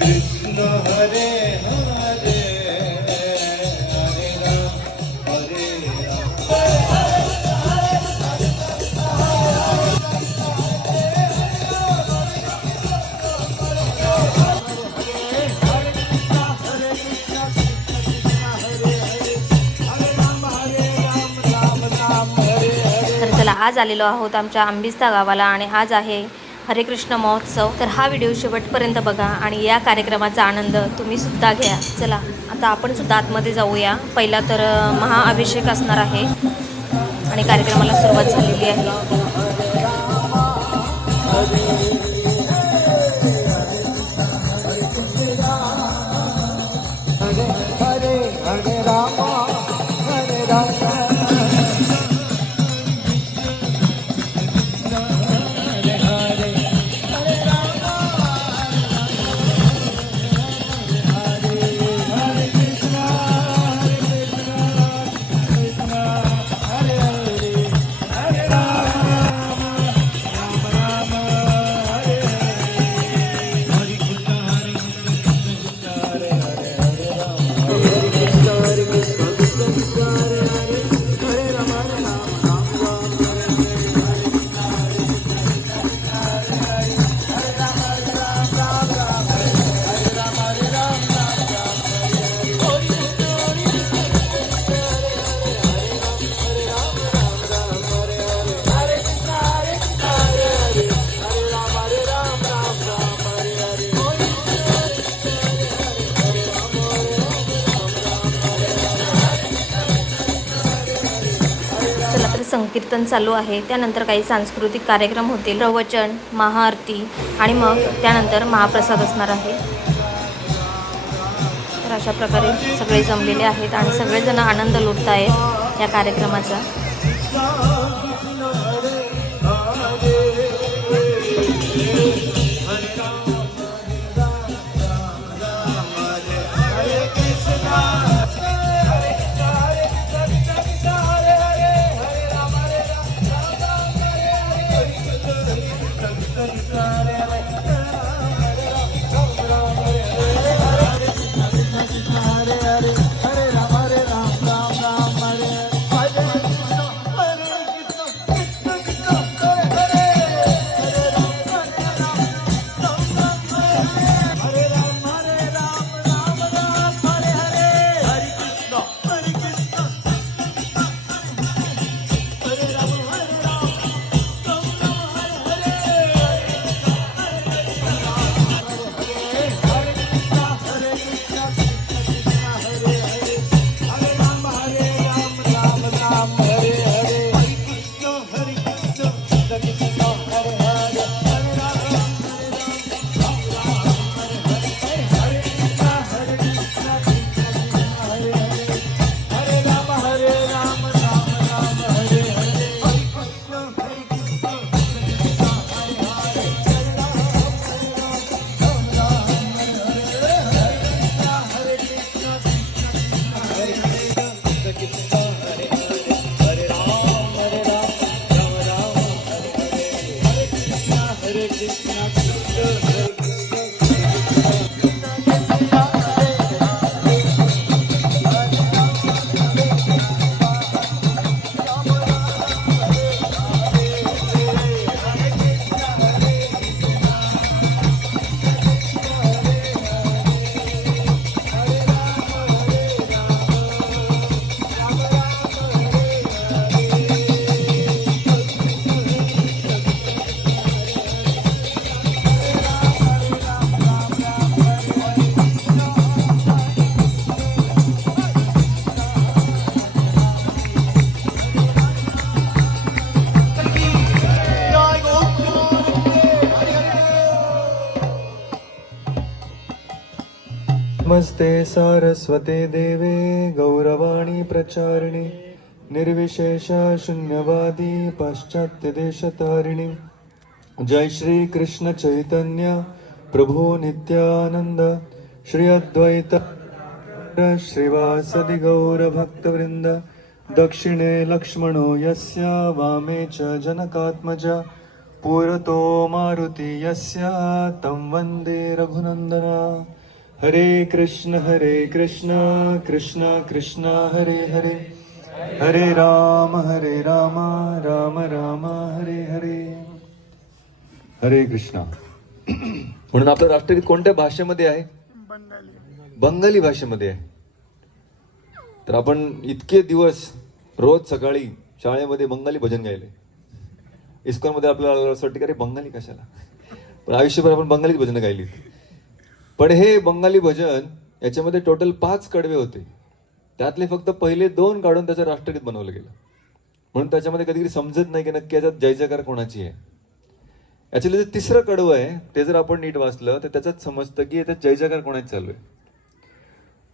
कृष्ण हरे हरे हरे राम हरे राम. तर चला आज आलेलो आहोत आमच्या आंबिस्ता गावाला आणि आज आहे हरे कृष्ण महोत्सव. तर हा व्हिडिओ शेवटपर्यंत बघा आणि या कार्यक्रमाचा आनंद तुम्ही सुद्धा घ्या. चला आता आपण सुद्धा आतमध्ये जाऊया. पहिला तर महाअभिषेक असणार आहे आणि कार्यक्रमाला सुरुवात झालेली आहे. हरे राम कीर्तन संकीर्तन चालू आहे. त्यानंतर काही सांस्कृतिक कार्यक्रम होतील. प्रवचन महाआरती आणि मग त्यानंतर महाप्रसाद असणार आहे. तर अशा प्रकारे सगळे जमलेले आहेत आणि सगळेजण आनंद लुटत आहेत या कार्यक्रमाचा. नमस्ते सारस्वते देवे गौरवाणी प्रचारिणे निर्विशेष शून्यवादी पाश्चात्यदेशतारिणी जय श्री कृष्ण चैतन्य प्रभु नित्यानंद श्री अद्वैत श्रीवासदि गौरभक्तवृन्द दक्षिणे लक्ष्मणो यस्य वामे च जनकात्मजा पुरतो मारुती यस्य तं वन्दे रघुनन्दना। हरे कृष्ण हरे कृष्ण कृष्ण कृष्ण हरे हरे। हरे राम हरे राम राम राम हरे हरे। हरे कृष्णा। म्हणून आपलं राष्ट्रगीत कोणत्या भाषेमध्ये आहे? बंगाली. भाषेमध्ये आहे. तर आपण इतके दिवस रोज सकाळी शाळेमध्ये बंगाली भजन गायले. इस्कॉनमध्ये आपल्याला असं वाटतं की अरे बंगाली कशाला? पण आयुष्यभर आपण बंगालीच भजनं गायली. पण हे बंगाली भजन याच्यामध्ये टोटल पाच कडवे होते. त्यातले फक्त पहिले दोन काढून त्याचं राष्ट्रगीत बनवलं गेलं. म्हणून त्याच्यामध्ये कधी कधी समजत नाही की नक्की याच्यात जय जयकार कोणाची आहे. ॲक्च्युली जे तिसरं कडवं आहे ते जर आपण नीट वाचलं तर त्याच्यात समजतं की याच्यात जय जयकार कोणाची चालू आहे.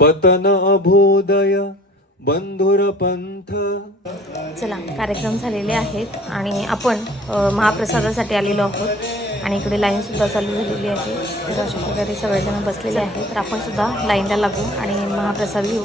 पतन अभोदय बंधुर पंथ. चला कार्यक्रम झालेले आहेत आणि आपण महाप्रसादासाठी आलेलो आहोत. आणि इकडे लाईनसुद्धा चालू झालेली आहे. तर अशा प्रकारे सगळेजण बसलेले आहेत. तर आपण सुद्धा लाईनला लागू आणि महाप्रसाद घेऊ.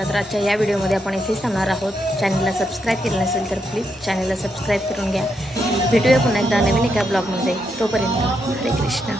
चला तर आजच्या या व्हिडिओमध्ये आपण इथेच थांबणार आहोत. चॅनलला सबस्क्राईब केलं नसेल तर प्लीज चॅनलला सबस्क्राईब करून घ्या. भेटूया पुन्हा एकदा नवीन एका ब्लॉगमध्ये. तोपर्यंत हरे कृष्णा.